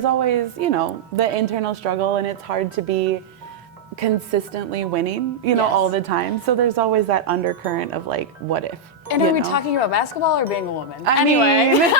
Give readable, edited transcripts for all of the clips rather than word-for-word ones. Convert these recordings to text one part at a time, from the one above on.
there's always, the internal struggle, and it's hard to be consistently winning, all the time. So there's always that undercurrent of like, what if? And are we talking about basketball or being a woman? Anyway.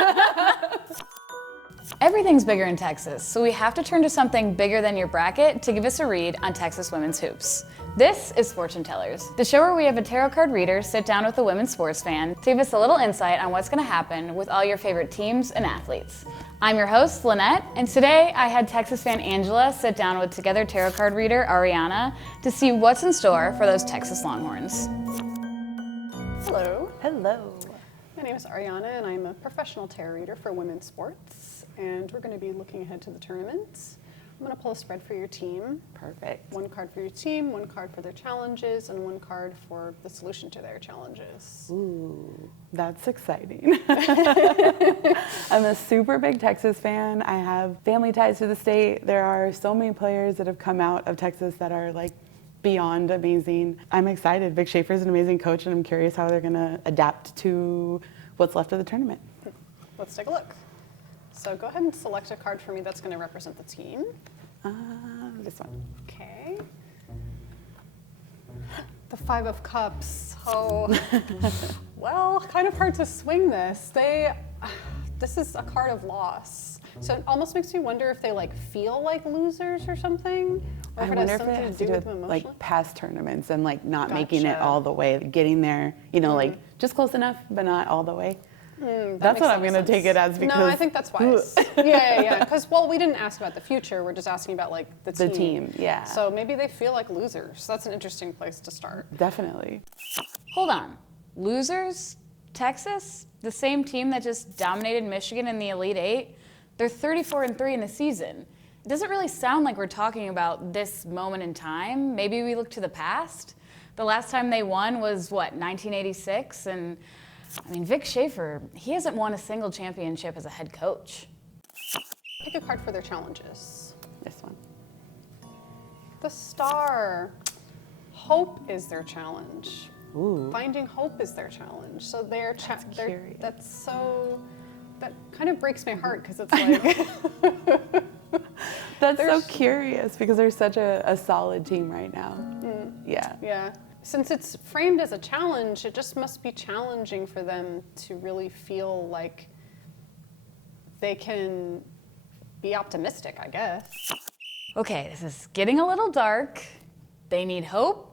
Everything's bigger in Texas, so we have to turn to something bigger than your bracket to give us a read on Texas women's hoops. This is Fortune Tellers, the show where we have a tarot card reader sit down with a women's sports fan to give us a little insight on what's going to happen with all your favorite teams and athletes. I'm your host, Lynette, and today I had Texas fan Angela sit down with Togethxr tarot card reader Arianna to see what's in store for those Texas Longhorns. Hello. Hello. My name is Arianna, and I'm a professional tarot reader for women's sports, and we're going to be looking ahead to the tournament. I'm going to pull a spread for your team. Perfect. One card for your team, one card for their challenges, and one card for the solution to their challenges. Ooh, that's exciting. I'm a super big Texas fan. I have family ties to the state. There are so many players that have come out of Texas that are like beyond amazing. I'm excited. Vic Schaefer is an amazing coach, and I'm curious how they're going to adapt to what's left of the tournament. Let's take a look. So go ahead and select a card for me that's going to represent the team. This one. Okay. The Five of Cups. Oh, well, kind of hard to swing this. This is a card of loss. So it almost makes me wonder if they like feel like losers or something. Or I wonder if it has to do with like past tournaments and like not making it all the way, getting there, like just close enough, but not all the way. That's what I'm going to take it as, because no, I think that's wise. Yeah. Because we didn't ask about the future. We're just asking about like the team. The team, yeah. So maybe they feel like losers. That's an interesting place to start. Definitely. Hold on. Losers? Texas? The same team that just dominated Michigan in the Elite Eight? They're 34-3 in the season. It doesn't really sound like we're talking about this moment in time. Maybe we look to the past. The last time they won was, 1986? And I mean, Vic Schaefer, he hasn't won a single championship as a head coach. Pick a card for their challenges. This one. The Star. Hope is their challenge. Ooh. Finding hope is their challenge. So they're curious. That kind of breaks my heart, because it's like That's so curious, because they're such a solid team right now. Yeah. Yeah. Since it's framed as a challenge, it just must be challenging for them to really feel like they can be optimistic, I guess. Okay, this is getting a little dark. They need hope.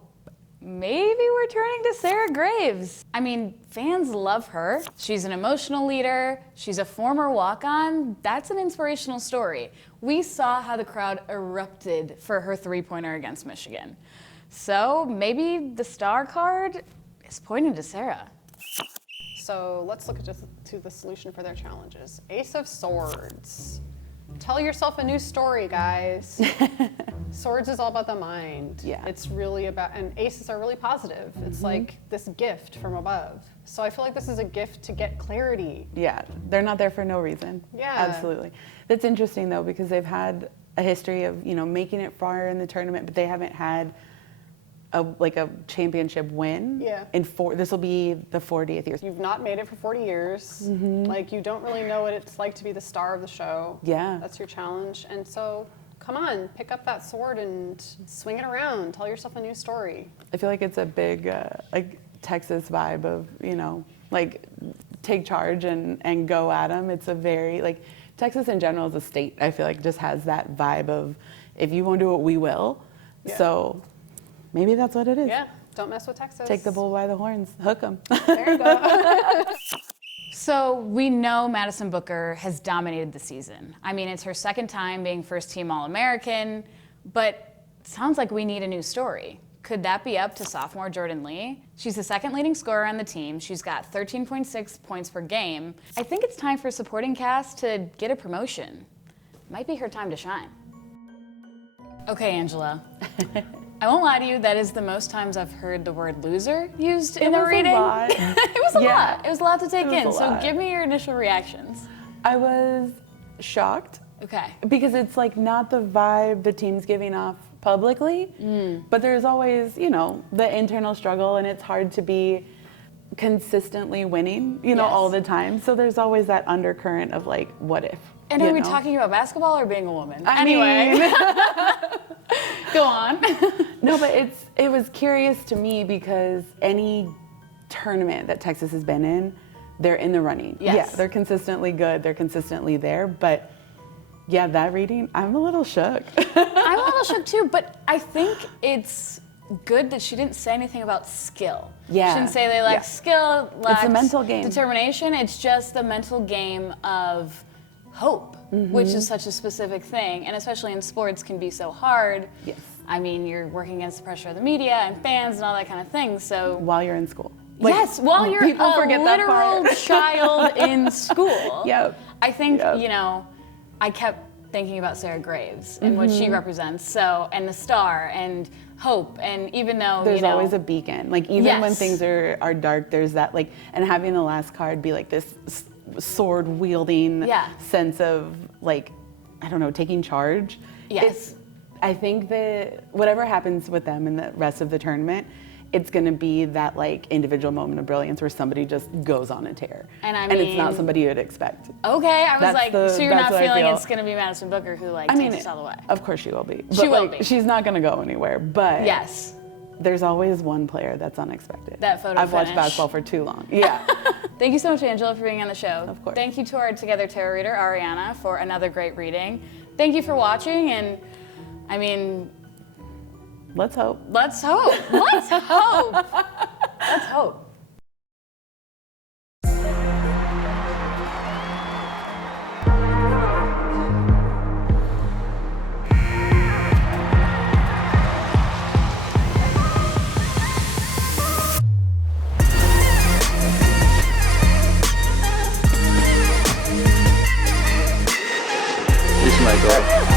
Maybe we're turning to Sarah Graves. I mean, fans love her. She's an emotional leader. She's a former walk-on. That's an inspirational story. We saw how the crowd erupted for her three-pointer against Michigan. So maybe the Star card is pointing to Sarah. So let's look to the solution for their challenges. Ace of Swords. Tell yourself a new story, guys. Swords is all about the mind. Yeah. It's really about, and aces are really positive. It's like this gift from above. So I feel like this is a gift to get clarity. Yeah, they're not there for no reason. Yeah. Absolutely. That's interesting though, because they've had a history of, making it far in the tournament, but they haven't had a championship win. Yeah. This will be the 40th year. You've not made it for 40 years. Like, you don't really know what it's like to be the star of the show. Yeah. That's your challenge. And so, come on, pick up that sword and swing it around. Tell yourself a new story. I feel like it's a big Texas vibe of, take charge and go at them. It's a very, Texas in general as a state, I feel like just has that vibe of, if you won't do it, we will. Yeah. So maybe that's what it is. Yeah, don't mess with Texas. Take the bull by the horns, hook them. There you go. So we know Madison Booker has dominated the season. I mean, it's her second time being first team All-American, but it sounds like we need a new story. Could that be up to sophomore Jordan Lee? She's the second leading scorer on the team. She's got 13.6 points per game. I think it's time for supporting cast to get a promotion. Might be her time to shine. Okay, Angela. I won't lie to you, that is the most times I've heard the word loser used in a reading. It was a lot. It was a lot to take in. So give me your initial reactions. I was shocked. Okay. Because it's not the vibe the team's giving off publicly, but there's always, the internal struggle, and it's hard to be consistently winning, all the time. So there's always that undercurrent of what if, And you are we know? talking about basketball or being a woman? I Anyway, mean- go on. No, but it was curious to me because any tournament that Texas has been in, they're in the running. Yes. Yeah, they're consistently good. They're consistently there. But yeah, that reading, I'm a little shook. I'm a little shook too, but I think it's good that she didn't say anything about skill. Yeah. She didn't say they lack Yeah. skill, lack a mental game. determination. It's just the mental game of hope, which Mm-hmm. is such a specific thing, and especially in sports can be so hard. Yes. I mean, you're working against the pressure of the media and fans and all that kind of thing. So While you're in school. yes, while you're people a forget that literal part. child in school. Yep. I think, Yep. you know, I kept thinking about Sarah Graves and what Mm-hmm. she represents. So, and the star and hope. And even though, There's you know, always a beacon. Like even when Yes. things are dark, there's that like, and having the last card be like this sword wielding Yeah. sense of like, I don't know, taking charge. Yes. I think that whatever happens with them in the rest of the tournament, it's going to be that like individual moment of brilliance where somebody just goes on a tear. And I it's not mean- somebody you'd expect. okay, I was That's like, the- so you're that's not what I feeling feel. it's going to be Madison Booker who like I mean, takes us all the way. of course she will be. She But, will like, be. She's not going to go anywhere. But Yes. there's always one player that's unexpected. That photo I've watched finish. basketball for too long. Yeah. Thank you so much, Angela, for being on the show. Of course. Thank you to our Together Tarot reader, Arianna, for another great reading. Thank you for watching, and I mean, Let's hope. let's hope. Let's hope. Let's hope. This is my girl.